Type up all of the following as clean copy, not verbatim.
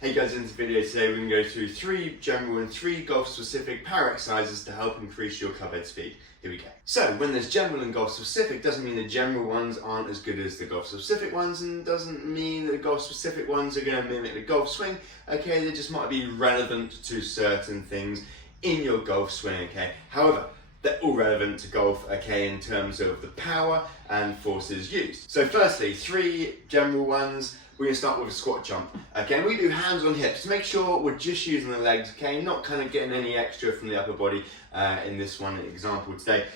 Hey guys, in this video today we're going to go through 3 general and 3 golf specific power exercises to help increase your club head speed. Here we go. So when there's general and golf specific doesn't mean the general ones aren't as good as the golf specific ones, and doesn't mean that the golf specific ones are going to mimic the golf swing. Okay, they just might be relevant to certain things in your golf swing. Okay, however, they're all relevant to golf, okay, in terms of the power and forces used. So firstly, 3 general ones. We're going to start with a squat jump, okay, and we do hands on hips. Make sure we're just using the legs, okay, not kind of getting any extra from the upper body in this one example today.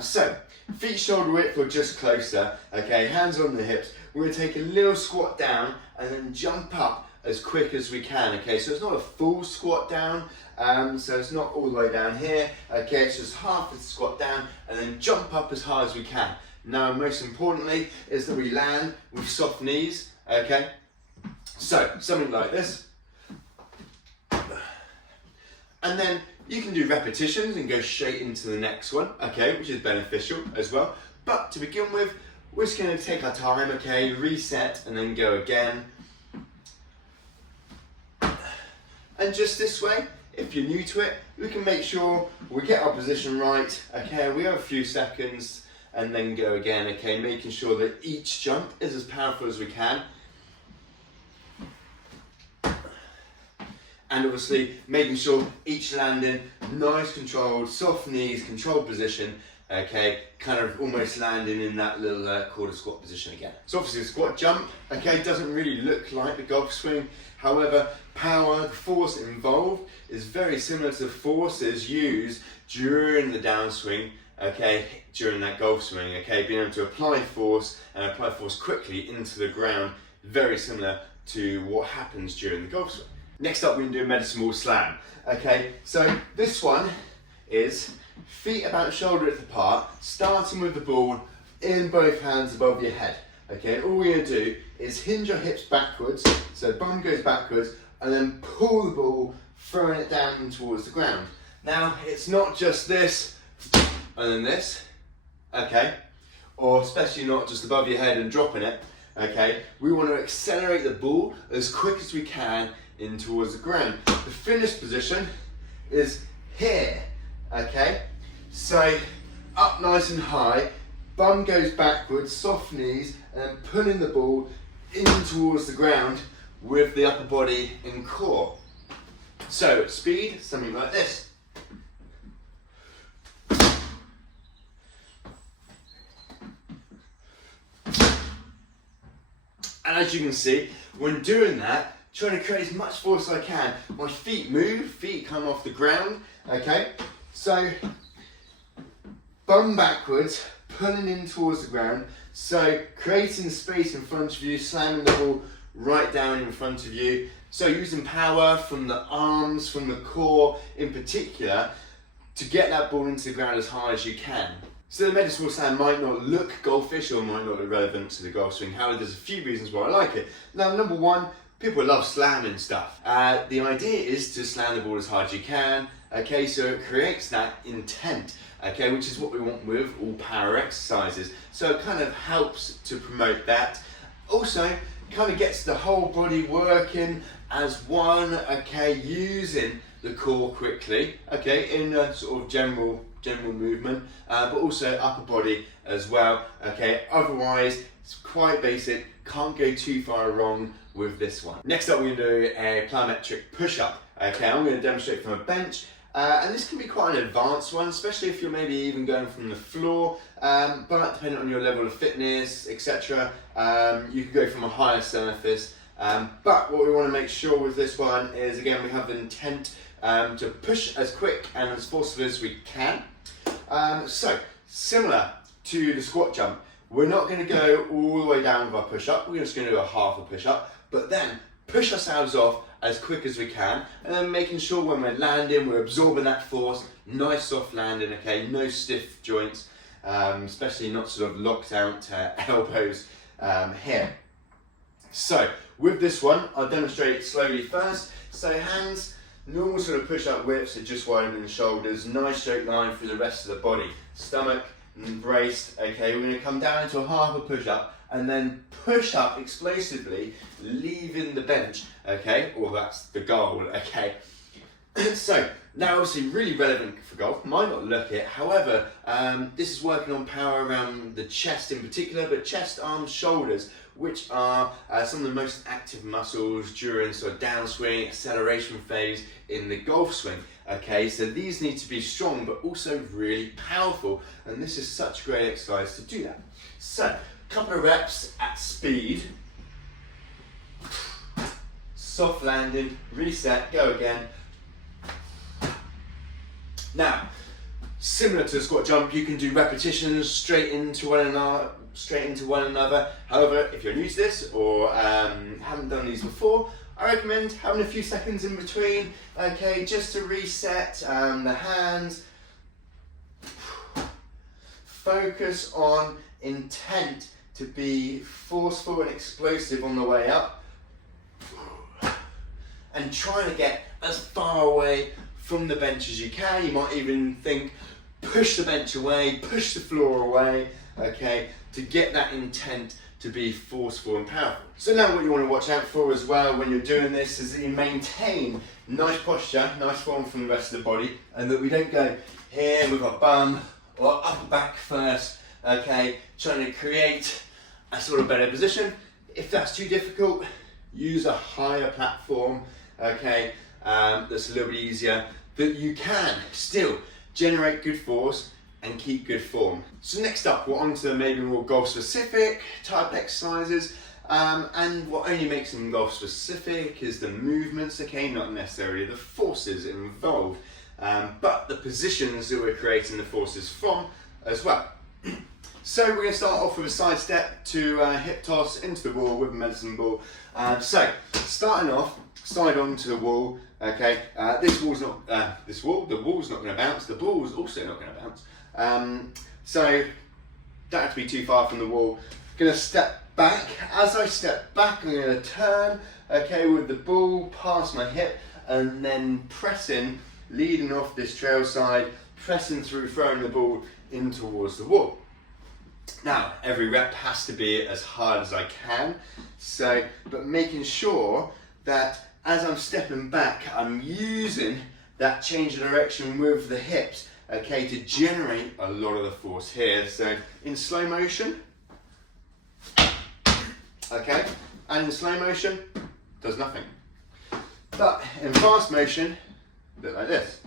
So, feet shoulder width or just closer, okay, hands on the hips. We're going to take a little squat down and then jump up as quick as we can, okay, so it's not a full squat down, so it's not all the way down here, okay, it's just half the squat down and then jump up as hard as we can. Now, most importantly is that we land with soft knees. Okay, so something like this, and then you can do repetitions and go straight into the next one, okay, which is beneficial as well. But to begin with, we're just going to take our time, okay, reset and then go again. And just this way, if you're new to it, we can make sure we get our position right, okay, we have a few seconds and then go again, okay, making sure that each jump is as powerful as we can. And obviously making sure each landing, nice controlled, soft knees, controlled position, okay, kind of almost landing in that little quarter squat position again. So obviously the squat jump, okay, doesn't really look like the golf swing. However, power, the force involved is very similar to the forces used during the downswing, okay, during that golf swing, okay, being able to apply force and apply force quickly into the ground, very similar to what happens during the golf swing. Next up, we're going to do a medicine ball slam. Okay, so this one is feet about shoulder width apart, starting with the ball in both hands above your head. Okay, and all we're going to do is hinge your hips backwards, so bum goes backwards, and then pull the ball, throwing it down towards the ground. Now, it's not just this and then this, okay, or especially not just above your head and dropping it. Okay, we want to accelerate the ball as quick as we can in towards the ground. The finished position is here, okay? So up nice and high, bum goes backwards, soft knees, and pulling the ball in towards the ground with the upper body and core. So at speed, something like this. And as you can see, when doing that, trying to create as much force as I can. My feet move, feet come off the ground, okay? So, bum backwards, pulling in towards the ground. So, creating space in front of you, slamming the ball right down in front of you. So, using power from the arms, from the core in particular, to get that ball into the ground as hard as you can. So the medicine ball slam might not look golfish or might not look relevant to the golf swing. However, there's a few reasons why I like it. Now, number one, people love slamming stuff. The idea is to slam the ball as hard as you can, okay, so it creates that intent, okay, which is what we want with all power exercises. So it kind of helps to promote that. Also, kind of gets the whole body working as one, okay, using the core quickly, okay, in a sort of general movement, but also upper body as well, okay. Otherwise, it's quite basic, can't go too far wrong with this one. Next up, we're going to do a plyometric push-up, okay. I'm going to demonstrate from a bench, and this can be quite an advanced one, especially if you're maybe even going from the floor, but depending on your level of fitness, etc., you can go from a higher surface, but what we want to make sure with this one is, again, we have the intent to push as quick and as forcefully as we can. So, similar to the squat jump, we're not going to go all the way down with our push-up, we're just going to do a half a push-up, but then push ourselves off as quick as we can, and then making sure when we're landing, we're absorbing that force, nice soft landing, okay, no stiff joints, especially not sort of locked out elbows here. So, with this one, I'll demonstrate it slowly first. So hands, normal sort of push-up width, so just widening the shoulders, nice straight line through the rest of the body. Stomach braced, okay, we're going to come down into a half a push-up and then push up explosively, leaving the bench okay, or that's the goal, okay. So now obviously really relevant for golf, might not look it, however, this is working on power around the chest in particular, but chest, arms, shoulders, which are some of the most active muscles during sort of downswing, acceleration phase in the golf swing. Okay, so these need to be strong but also really powerful, and this is such a great exercise to do that. So, a couple of reps at speed, soft landing, reset, go again. Now, similar to the squat jump, you can do repetitions straight into one another. However, if you're new to this or haven't done these before, I recommend having a few seconds in between, okay, just to reset the hands. Focus on intent to be forceful and explosive on the way up, and trying to get as far away from the bench as you can. You might even think, push the bench away, push the floor away, okay, to get that intent to be forceful and powerful. So now what you want to watch out for as well when you're doing this is that you maintain nice posture, nice form from the rest of the body, and that we don't go here with our bum or upper back first, okay, trying to create a sort of better position. If that's too difficult, use a higher platform, okay, that's a little bit easier, that you can still generate good force and keep good form. So next up, we're on to maybe more golf specific type exercises, and what only makes them golf specific is the movements, okay, not necessarily the forces involved, but the positions that we're creating the forces from as well. So we're going to start off with a side step to hip toss into the wall with a medicine ball. So starting off, side on to the wall, okay, the wall's not going to bounce, the ball's also not going to bounce. So don't have to be too far from the wall. Going to step back. As I step back, I'm going to turn, okay, with the ball past my hip, and then pressing, leading off this trail side, pressing through, throwing the ball in towards the wall. Now, every rep has to be as hard as I can, so, but making sure that as I'm stepping back, I'm using that change of direction with the hips, okay, to generate a lot of the force here. So in slow motion, okay, and in slow motion, does nothing. But in fast motion, a bit like this.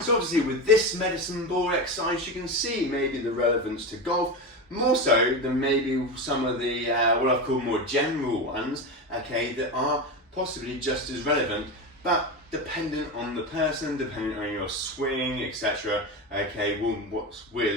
So obviously with this medicine ball exercise, you can see maybe the relevance to golf, more so than maybe some of the, what I've called more general ones, okay, that are possibly just as relevant, but dependent on the person, dependent on your swing, etc., okay, will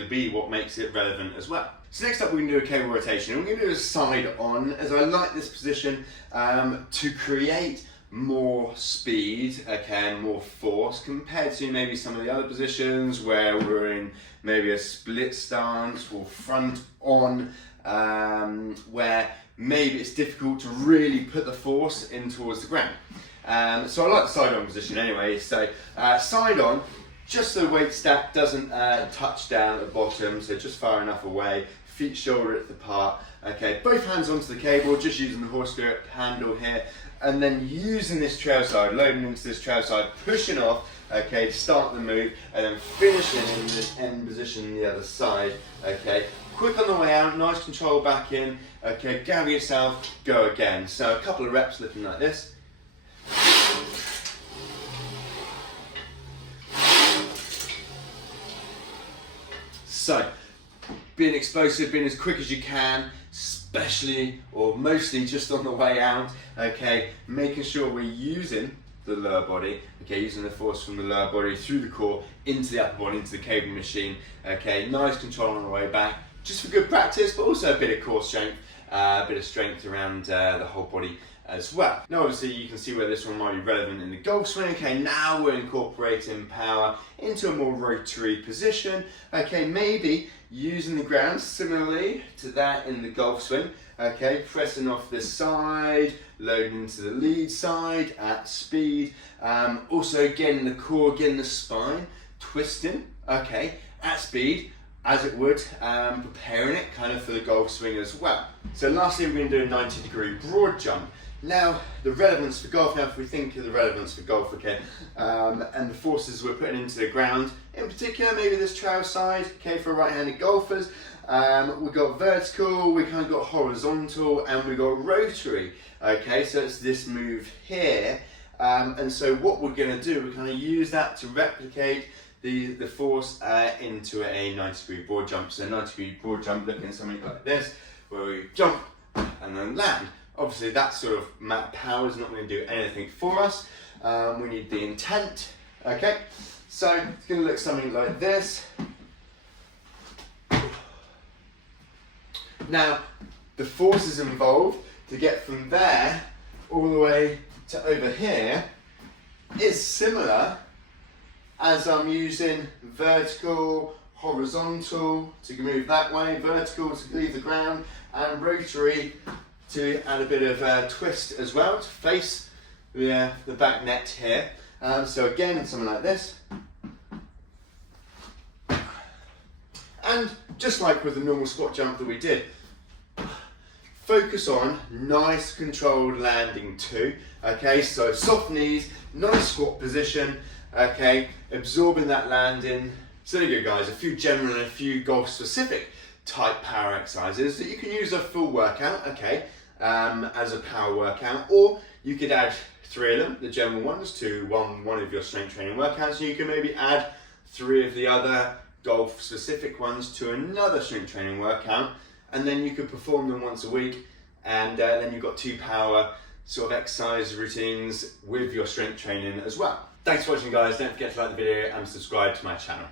be what makes it relevant as well. So next up, we're going to do a cable rotation, and we're going to do a side on, as I like this position to create more speed, okay, and more force compared to maybe some of the other positions where we're in maybe a split stance or front on, where maybe it's difficult to really put the force in towards the ground. So I like the side on position anyway. So side on, just so the weight stack doesn't touch down at the bottom, so just far enough away, feet shoulder width apart. Okay, both hands onto the cable, just using the horse grip handle here, and then using this trail side, loading into this trail side, pushing off, okay, to start the move, and then finishing in this end position the other side, okay. Quick on the way out, nice control back in, okay, gather yourself, go again. So a couple of reps looking like this. So, being explosive, being as quick as you can, especially or mostly just on the way out, okay, making sure we're using the lower body, okay, using the force from the lower body through the core into the upper body, into the cable machine, okay, nice control on the way back, just for good practice, but also a bit of core strength, a bit of strength around the whole body as well. Now obviously you can see where this one might be relevant in the golf swing. Okay, now we're incorporating power into a more rotary position. Okay, maybe using the ground similarly to that in the golf swing. Okay, pressing off the side, loading into the lead side at speed. Also getting the core, getting the spine, twisting, okay, at speed, as it would, preparing it kind of for the golf swing as well. So lastly, we're going to do a 90-degree broad jump. Now, the relevance for golf, now if we think of the relevance for golf, okay, and the forces we're putting into the ground, in particular, maybe this trail side, okay, for right-handed golfers, we've got vertical, we kind of got horizontal, and we've got rotary, okay, so it's this move here, and so what we're going to do, we're kind of use that to replicate the force into a 90-degree broad jump. So 90-degree broad jump, looking at something like this, where we jump and then land. Obviously that sort of amount of power is not going to do anything for us. We need the intent, okay? So it's going to look something like this. Now, the forces involved to get from there all the way to over here is similar as I'm using vertical, horizontal to move that way, vertical to leave the ground, and rotary to add a bit of twist as well to face the back net here. So again, something like this. And just like with the normal squat jump that we did, focus on nice controlled landing too. Okay, so soft knees, nice squat position, okay, absorbing that landing. So there you go guys, a few general and a few golf specific type power exercises that you can use a full workout, okay, as a power workout, or you could add 3 of them, the general ones, to one of your strength training workouts, and you can maybe add 3 of the other golf specific ones to another strength training workout, and then you could perform them once a week, and then you've got 2 power sort of exercise routines with your strength training as well. Thanks for watching guys, don't forget to like the video and subscribe to my channel.